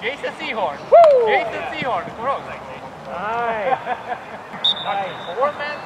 Jason Seahorn. Jason Seahorn. Kommer du ihåg? Nej. Foreman.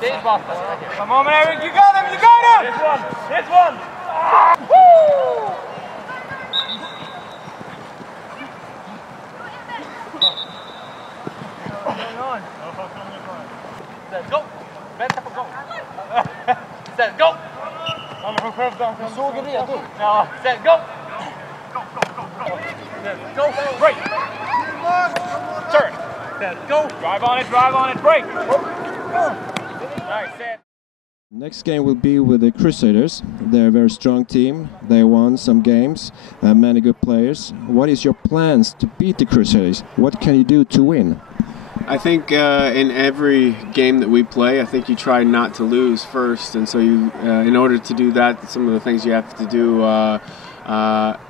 Dave Boston. Come on, Eric. You got him. You got him. This one. This one. Woo! Let's go. Vänta på gång. Let's go. Jag såg redo. Ja. Let's go. Let's go. Break. Turn. Let's go. Drive on it. Drive on it. Break. Nice. Set. Next game will be with the Crusaders. They're a very strong team. They won some games, many good players. What is your plans to beat the Crusaders? What can you do to win? I think in every game that we play, I think you try not to lose first, and so you, in order to do that, some of the things you have to do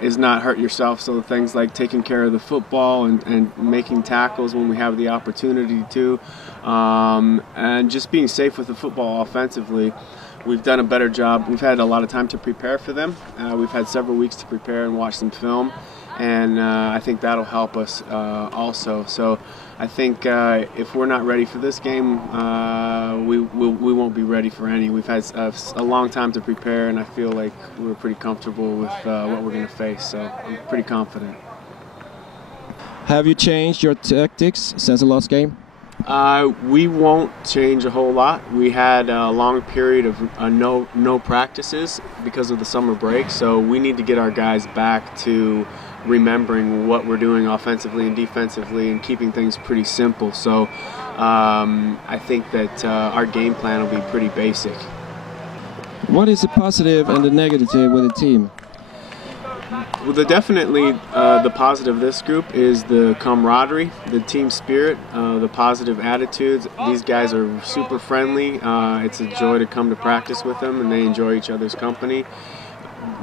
is not hurt yourself. So things like taking care of the football and making tackles when we have the opportunity to, and just being safe with the football offensively. We've done a better job. We've had a lot of time to prepare for them. We've had several weeks to prepare and watch some film, and I think that'll help us also. So I think if we're not ready for this game, we won't be ready for any. We've had a long time to prepare, and I feel like we're pretty comfortable with what we're going to face, so I'm pretty confident. Have you changed your tactics since the last game? We won't change a whole lot. We had a long period of no practices because of the summer break, so we need to get our guys back to remembering what we're doing offensively and defensively and keeping things pretty simple. So I think that our game plan will be pretty basic. What is the positive and the negative with the team? Well, definitely the positive of this group is the camaraderie, the team spirit, the positive attitudes. These guys are super friendly. It's a joy to come to practice with them, and they enjoy each other's company.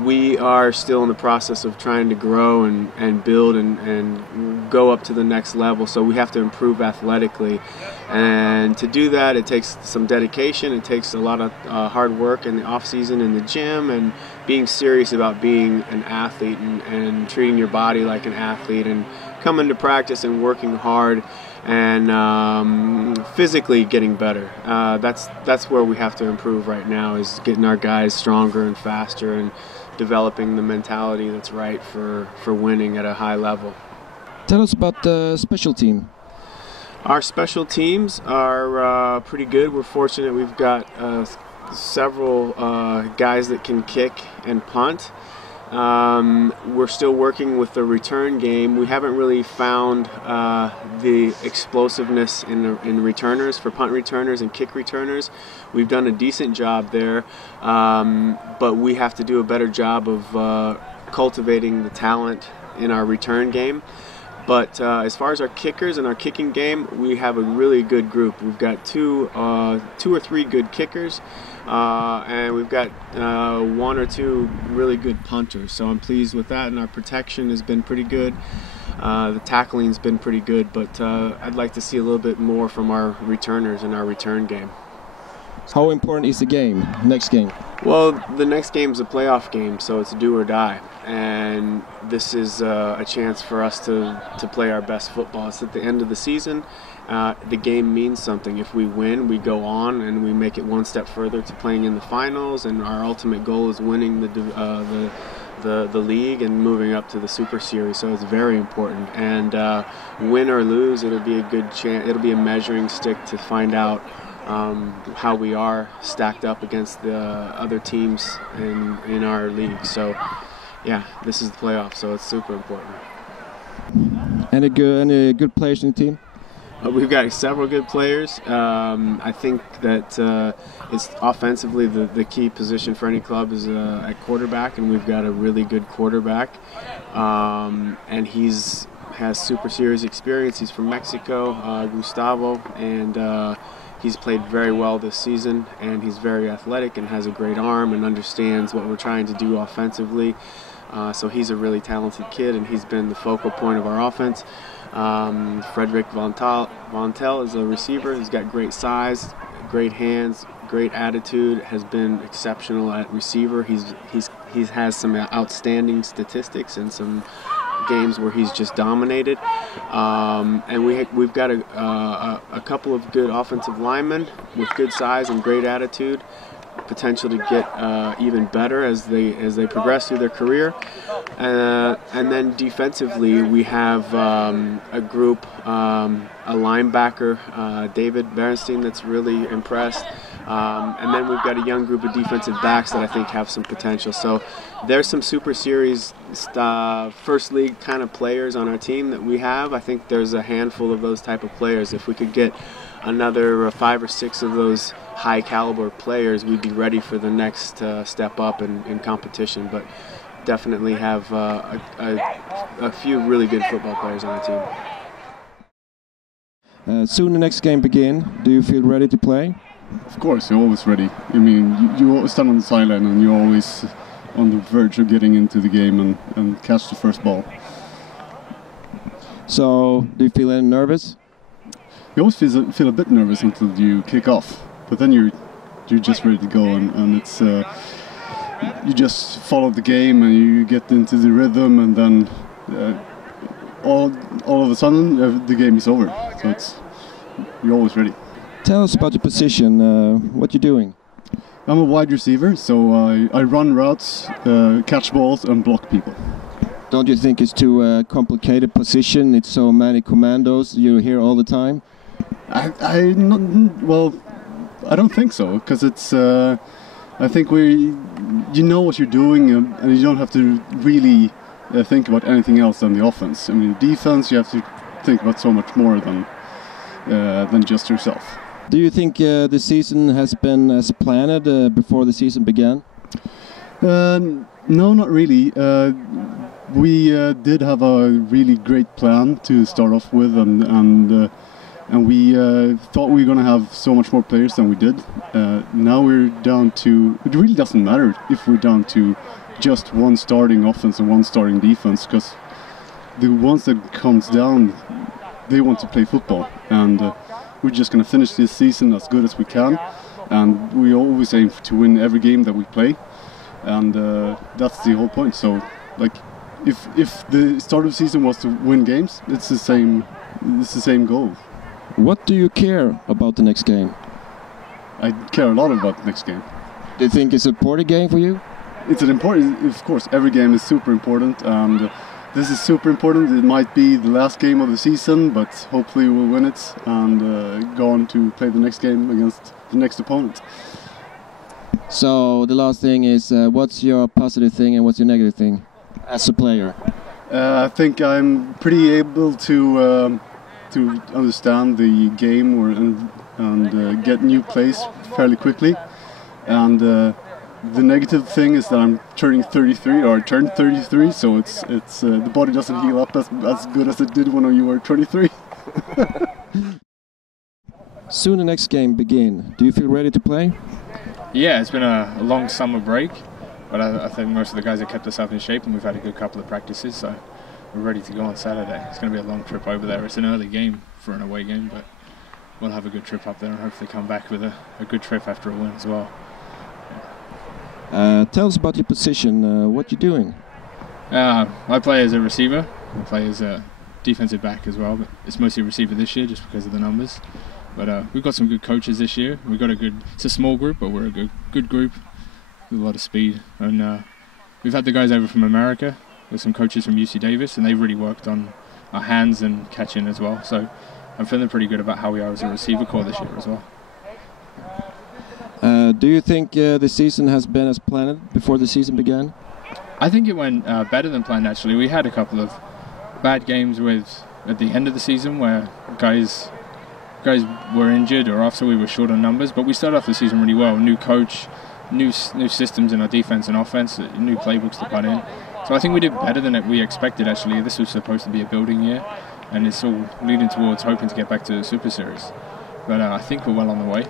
We are still in the process of trying to grow and build and go up to the next level, so we have to improve athletically. And to do that, it takes some dedication, it takes a lot of hard work in the off-season in the gym, and being serious about being an athlete and treating your body like an athlete, and coming to practice and working hard and physically getting better. That's where we have to improve right now, is getting our guys stronger and faster and developing the mentality that's right for winning at a high level. Tell us about the special team. Our special teams are pretty good. We're fortunate we've got several guys that can kick and punt. We're still working with the return game. We haven't really found the explosiveness in returners, for punt returners and kick returners. We've done a decent job there, but we have to do a better job of cultivating the talent in our return game. But as far as our kickers and our kicking game, we have a really good group. We've got two or three good kickers, and we've got one or two really good punters. So I'm pleased with that, and our protection has been pretty good. The tackling's been pretty good, but I'd like to see a little bit more from our returners in our return game. How important is the game, next game? Well, the next game is a playoff game, so it's do or die. And this is a chance for us to play our best football. It's at the end of the season. The game means something. If we win, we go on and we make it one step further to playing in the finals, and our ultimate goal is winning the league and moving up to the Super Series. So it's very important. And win or lose, it'll be a good chance. It'll be a measuring stick to find out how we are stacked up against the other teams in our league. So yeah, this is the playoff, so it's super important. Any good players in the team? We've got several good players. I think that it's offensively the key position for any club is at quarterback, and we've got a really good quarterback, and has Super Series experience. He's from Mexico, Gustavo, and he's played very well this season, and he's very athletic and has a great arm and understands what we're trying to do offensively. So he's a really talented kid, and he's been the focal point of our offense. Frederick Vontel is a receiver. He's got great size, great hands, great attitude, has been exceptional at receiver. he has some outstanding statistics and some games where he's just dominated. And we've got a couple of good offensive linemen with good size and great attitude, potential to get even better as they progress through their career. And then defensively, we have a group, a linebacker, David Berenstein, that's really impressed. And then we've got a young group of defensive backs that I think have some potential. So there's some Super Series first league kind of players on our team that we have. I think there's a handful of those type of players. If we could get another 5 or 6 of those high caliber players, we'd be ready for the next step up in competition. But definitely have a few really good football players on our team. Soon the next game begin. Do you feel ready to play? Of course, you're always ready. I mean, you always stand on the sideline and you're always on the verge of getting into the game and catch the first ball. So, do you feel any nervous? You always feel a bit nervous until you kick off, but then you're just ready to go, and it's you just follow the game and you get into the rhythm, and then all of a sudden the game is over. So you're always ready. Tell us about your position, what you're doing. I'm a wide receiver, so I run routes, catch balls and block people. Don't you think it's too complicated position? It's so many commandos, you're here all the time? Well, I don't think so, because it's I think you know what you're doing, and you don't have to really think about anything else than the offense. I mean, defense, you have to think about so much more than just yourself. Do you think the season has been as planned before the season began? No, not really. We did have a really great plan to start off with, and we thought we were going to have so much more players than we did. Now we're down to, it really doesn't matter if we're down to just one starting offense and one starting defense, because the ones that comes down, they want to play football, and we're just going to finish this season as good as we can, and we always aim to win every game that we play, and that's the whole point. So, like, if the start of the season was to win games, it's the same goal. What do you care about the next game? I care a lot about the next game. Do you think it's an important game for you? It's an important, of course, every game is super important, and this is super important. It might be the last game of the season, but hopefully we'll win it and go on to play the next game against the next opponent. So the last thing is, what's your positive thing and what's your negative thing as a player? I think I'm pretty able to understand the game and get new plays fairly quickly, and the negative thing is that I'm turning 33, or I turned 33, so it's the body doesn't heal up as good as it did when you were 23. Soon the next game begin. Do you feel ready to play? Yeah, it's been a long summer break, but I think most of the guys have kept us up in shape, and we've had a good couple of practices, so we're ready to go on Saturday. It's going to be a long trip over there. It's an early game for an away game, but we'll have a good trip up there and hopefully come back with a good trip after a win as well. Tell us about your position, what you're doing. I play as a receiver. I play as a defensive back as well, but it's mostly receiver this year just because of the numbers. But we've got some good coaches this year. We've got it's a small group, but we're a good group with a lot of speed. And we've had the guys over from America with some coaches from UC Davis, and they've really worked on our hands and catching as well. So I'm feeling pretty good about how we are as a receiver core this year as well. Do you think the season has been as planned before the season began? I think it went better than planned, actually. We had a couple of bad games at the end of the season where guys were injured or after we were short on numbers, but we started off the season really well. New coach, new systems in our defense and offense, new playbooks to put in. So I think we did better than we expected, actually. This was supposed to be a building year, and it's all leading towards hoping to get back to the Super Series. But I think we're well on the way.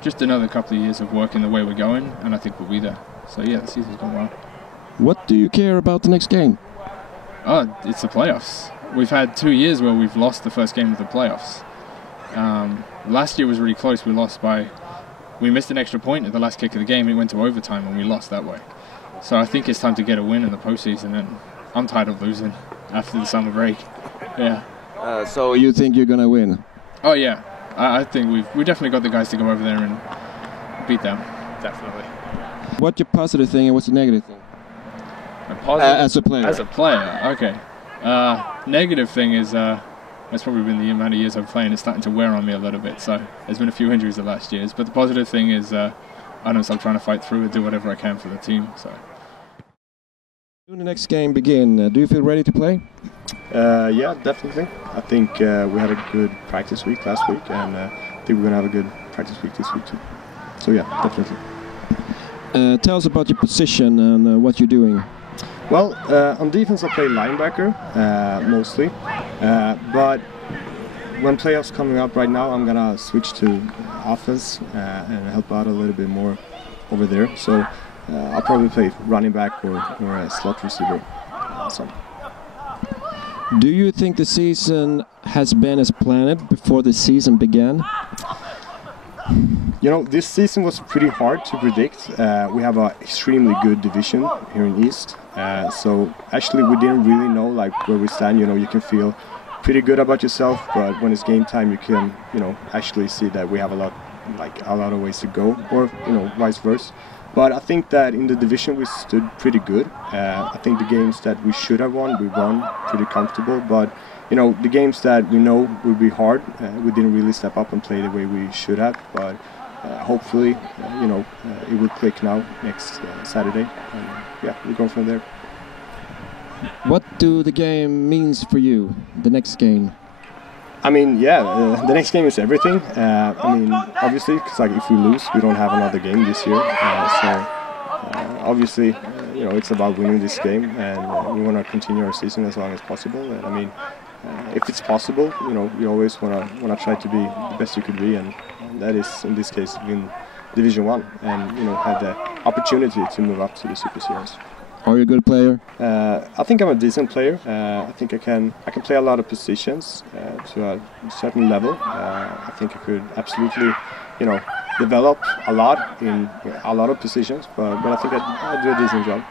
Just another couple of years of working the way we're going, and I think we'll be there. So yeah, the season's gone well. What do you care about the next game? Oh, it's the playoffs. We've had 2 years where we've lost the first game of the playoffs. Last year was really close. We missed an extra point at the last kick of the game, and it went to overtime, and we lost that way. So I think it's time to get a win in the postseason, and I'm tired of losing after the summer break. Yeah. So you think you're gonna win? Oh yeah, I think we definitely got the guys to go over there and beat them. Definitely. What's your positive thing and what's the negative thing? As a player. As a player, okay. Negative thing is that's probably been the amount of years I'm playing. It's starting to wear on me a little bit. So there's been a few injuries the last years. But the positive thing is I don't stop trying to fight through and do whatever I can for the team. So. When the next game begin, do you feel ready to play? Yeah, definitely. I think we had a good practice week last week, and I think we're going to have a good practice week this week too. So yeah, definitely. Tell us about your position and what you're doing. Well, on defense I play linebacker mostly, but when playoffs coming up right now, I'm going to switch to offense and help out a little bit more over there. So I'll probably play running back or a slot receiver. Do you think the season has been as planned before the season began? You know, this season was pretty hard to predict. We have an extremely good division here in East. So actually we didn't really know like where we stand. You know, you can feel pretty good about yourself, but when it's game time you can, you know, actually see that we have a lot of ways to go, or, you know, vice versa. But I think that in the division we stood pretty good. I think the games that we should have won, we won pretty comfortable. But, you know, the games that we know will be hard, we didn't really step up and play the way we should have. But hopefully, you know, it will click now next Saturday. And yeah, we're going from there. What do the game means for you, the next game? I mean, yeah, the next game is everything. I mean, obviously, because like if we lose, we don't have another game this year. So obviously, you know, it's about winning this game, and we want to continue our season as long as possible. And I mean, if it's possible, you know, you always want to try to be the best you could be, and that is in this case win Division 1, and you know, have the opportunity to move up to the Super Series. Are you a good player? I think I'm a decent player. I think I can play a lot of positions to a certain level. I think I could absolutely, you know, develop a lot in a lot of positions. But I think I do a decent job.